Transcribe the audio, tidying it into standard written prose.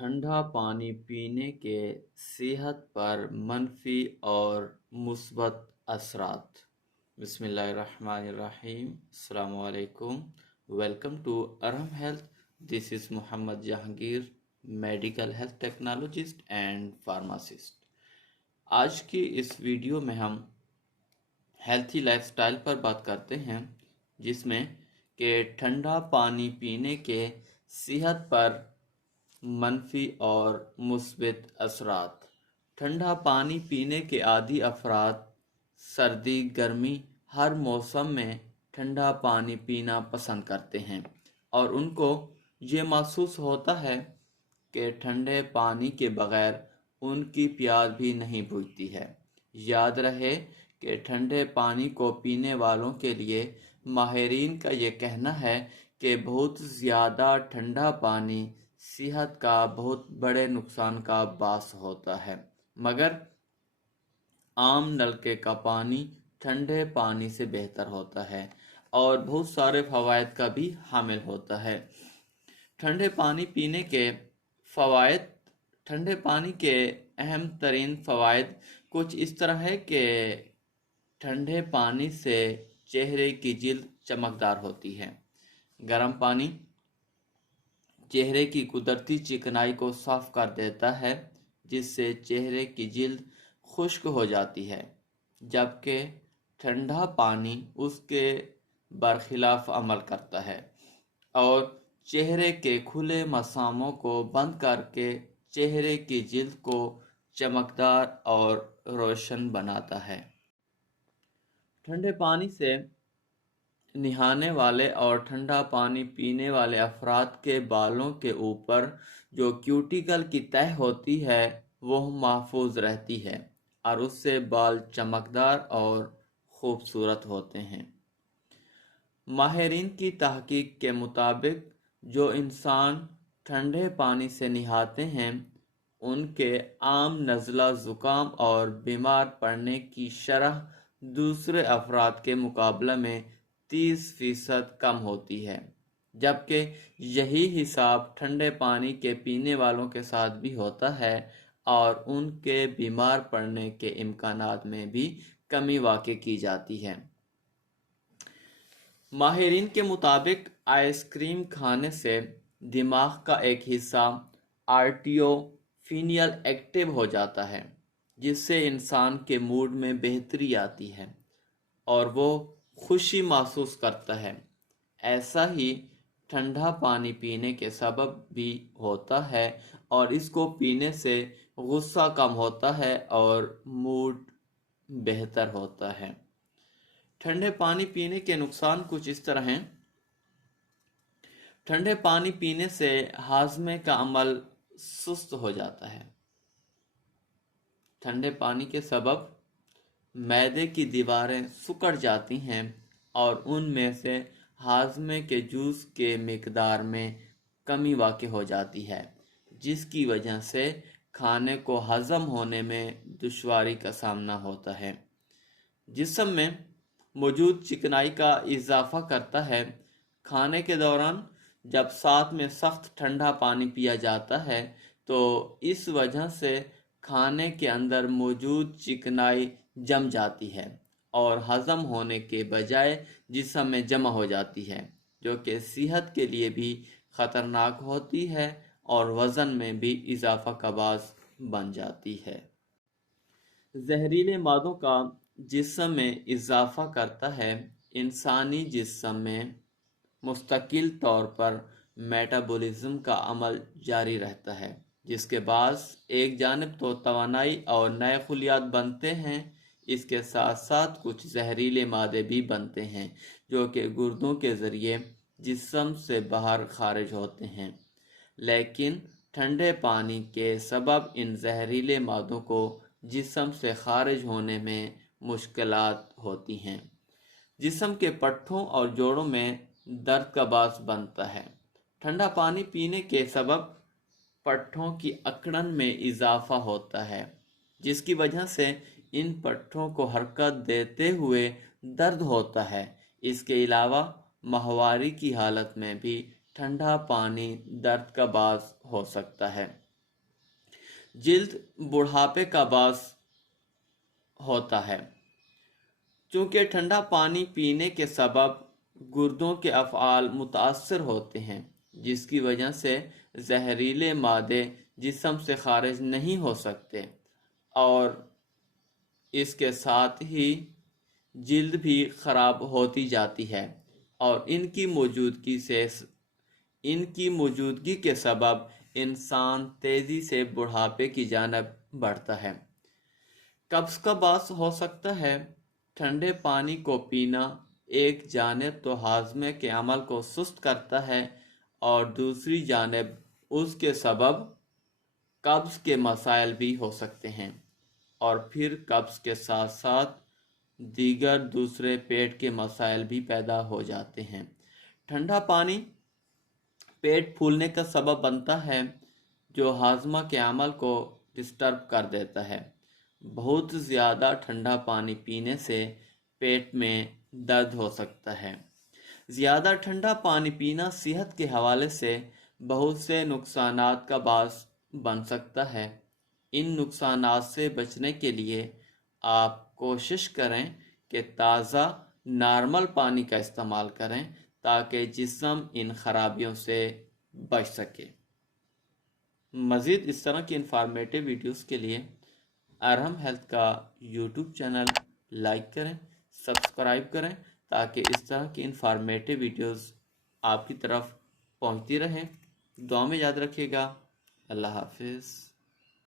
ٹھنڈا پانی پینے کے صحت پر منفی اور مثبت اثرات۔ بسم اللہ الرحمن الرحیم۔ السلام علیکم۔ Welcome to Arham health. This is Muhammad Jahangir, medical health technologist and pharmacist. آج کی اس ویڈیو میں ہم ہیلتھی لائف سٹائل پر بات کرتے ہیں، جس میں کہ ٹھنڈا پانی پینے کے صحت پر منفی اور مثبت اثرات۔ ٹھنڈا پانی پینے کے عادی افراد سردی گرمی ہر موسم میں ٹھنڈا پانی پینا پسند کرتے ہیں، اور ان کو یہ محسوس ہوتا ہے کہ ٹھنڈے پانی کے بغیر ان کی پیاس بھی نہیں بجھتی ہے۔ یاد رہے کہ ٹھنڈے پانی کو پینے والوں کے لیے ماہرین کا یہ کہنا ہے کہ بہت زیادہ ٹھنڈا پانی صحت کا بہت بڑے نقصان کا باعث ہوتا ہے، مگر عام نلکے کا پانی ٹھنڈے پانی سے بہتر ہوتا ہے اور بہت سارے فوائد کا بھی حامل ہوتا ہے۔ ٹھنڈے پانی پینے کے فوائد۔ ٹھنڈے پانی کے اہم ترین فوائد کچھ اس طرح ہے کہ ٹھنڈے پانی سے چہرے کی جلد چمکدار ہوتی ہے۔ گرم پانی چہرے کی قدرتی چکنائی کو صاف کر دیتا ہے، جس سے چہرے کی جلد خشک ہو جاتی ہے، جبکہ ٹھنڈا پانی اس کے برخلاف عمل کرتا ہے اور چہرے کے کھلے مساموں کو بند کر کے چہرے کی جلد کو چمکدار اور روشن بناتا ہے۔ ٹھنڈے پانی سے نہانے والے اور ٹھنڈا پانی پینے والے افراد کے بالوں کے اوپر جو کیوٹیکل کی تہہ ہوتی ہے وہ محفوظ رہتی ہے، اور اس سے بال چمکدار اور خوبصورت ہوتے ہیں۔ ماہرین کی تحقیق کے مطابق جو انسان ٹھنڈے پانی سے نہاتے ہیں ان کے عام نزلہ زکام اور بیمار پڑنے کی شرح دوسرے افراد کے مقابلے میں 30% کم ہوتی ہے، جبکہ یہی حساب ٹھنڈے پانی کے پینے والوں کے ساتھ بھی ہوتا ہے اور ان کے بیمار پڑنے کے امکانات میں بھی کمی واقع کی جاتی ہے۔ ماہرین کے مطابق آئس کریم کھانے سے دماغ کا ایک حصہ آرٹیوفینیل ایکٹیو ہو جاتا ہے، جس سے انسان کے موڈ میں بہتری آتی ہے اور وہ خوشی محسوس کرتا ہے۔ ایسا ہی ٹھنڈا پانی پینے کے سبب بھی ہوتا ہے، اور اس کو پینے سے غصہ کم ہوتا ہے اور موڈ بہتر ہوتا ہے۔ ٹھنڈے پانی پینے کے نقصان کچھ اس طرح ہیں۔ ٹھنڈے پانی پینے سے ہاضمے کا عمل سست ہو جاتا ہے۔ ٹھنڈے پانی کے سبب معدے کی دیواریں سکڑ جاتی ہیں اور ان میں سے ہاضمے کے جوس کے مقدار میں کمی واقع ہو جاتی ہے، جس کی وجہ سے کھانے کو ہضم ہونے میں دشواری کا سامنا ہوتا ہے۔ جسم میں موجود چکنائی کا اضافہ کرتا ہے۔ کھانے کے دوران جب ساتھ میں سخت ٹھنڈا پانی پیا جاتا ہے تو اس وجہ سے کھانے کے اندر موجود چکنائی جم جاتی ہے اور ہضم ہونے کے بجائے جسم میں جمع ہو جاتی ہے، جو کہ صحت کے لیے بھی خطرناک ہوتی ہے اور وزن میں بھی اضافہ کا باعث بن جاتی ہے۔ زہریلے مادوں کا جسم میں اضافہ کرتا ہے۔ انسانی جسم میں مستقل طور پر میٹابولزم کا عمل جاری رہتا ہے، جس کے باعث ایک جانب تو توانائی اور نئے خلیات بنتے ہیں، اس کے ساتھ ساتھ کچھ زہریلے مادے بھی بنتے ہیں جو کہ گردوں کے ذریعے جسم سے باہر خارج ہوتے ہیں، لیکن ٹھنڈے پانی کے سبب ان زہریلے مادوں کو جسم سے خارج ہونے میں مشکلات ہوتی ہیں۔ جسم کے پٹھوں اور جوڑوں میں درد کا باعث بنتا ہے۔ ٹھنڈا پانی پینے کے سبب پٹھوں کی اکڑن میں اضافہ ہوتا ہے، جس کی وجہ سے ان پٹھوں کو حرکت دیتے ہوئے درد ہوتا ہے۔ اس کے علاوہ ماہواری کی حالت میں بھی ٹھنڈا پانی درد کا باعث ہو سکتا ہے۔ جلد بڑھاپے کا باعث ہوتا ہے، چونکہ ٹھنڈا پانی پینے کے سبب گردوں کے افعال متاثر ہوتے ہیں، جس کی وجہ سے زہریلے مادے جسم سے خارج نہیں ہو سکتے، اور اس کے ساتھ ہی جلد بھی خراب ہوتی جاتی ہے، اور ان کی موجودگی کے سبب انسان تیزی سے بڑھاپے کی جانب بڑھتا ہے۔ قبض کا باعث ہو سکتا ہے۔ ٹھنڈے پانی کو پینا ایک جانب تو ہاضمے کے عمل کو سست کرتا ہے، اور دوسری جانب اس کے سبب قبض کے مسائل بھی ہو سکتے ہیں، اور پھر قبض کے ساتھ ساتھ دیگر دوسرے پیٹ کے مسائل بھی پیدا ہو جاتے ہیں۔ ٹھنڈا پانی پیٹ پھولنے کا سبب بنتا ہے، جو ہاضمہ کے عمل کو ڈسٹرب کر دیتا ہے۔ بہت زیادہ ٹھنڈا پانی پینے سے پیٹ میں درد ہو سکتا ہے۔ زیادہ ٹھنڈا پانی پینا صحت کے حوالے سے بہت سے نقصانات کا باعث بن سکتا ہے۔ ان نقصانات سے بچنے کے لیے آپ کوشش کریں کہ تازہ نارمل پانی کا استعمال کریں، تاکہ جسم ان خرابیوں سے بچ سکے۔ مزید اس طرح کی انفارمیٹیو ویڈیوز کے لیے ارحم ہیلتھ کا یوٹیوب چینل لائک کریں، سبسکرائب کریں، تاکہ اس طرح کی انفارمیٹیو ویڈیوز آپ کی طرف پہنچتی رہیں۔ دعا میں یاد رکھیے گا۔ اللہ حافظ۔